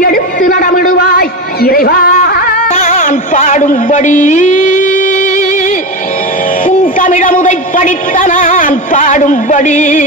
எடுத்து நடமிடுவாய். இறைவா நான் பாடும்படி. உன் தமிழமுதை படித்த நான் பாடும்படி.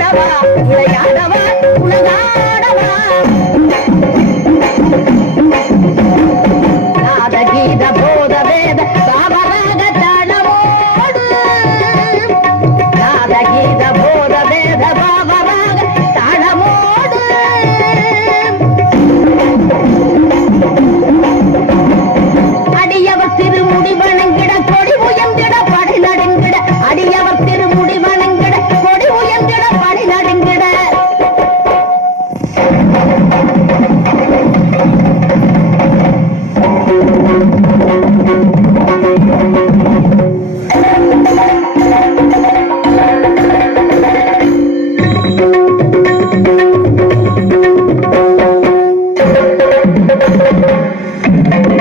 ஆடவா விளையாடவா உலகாடவா? நாத கீத போத வேத thank you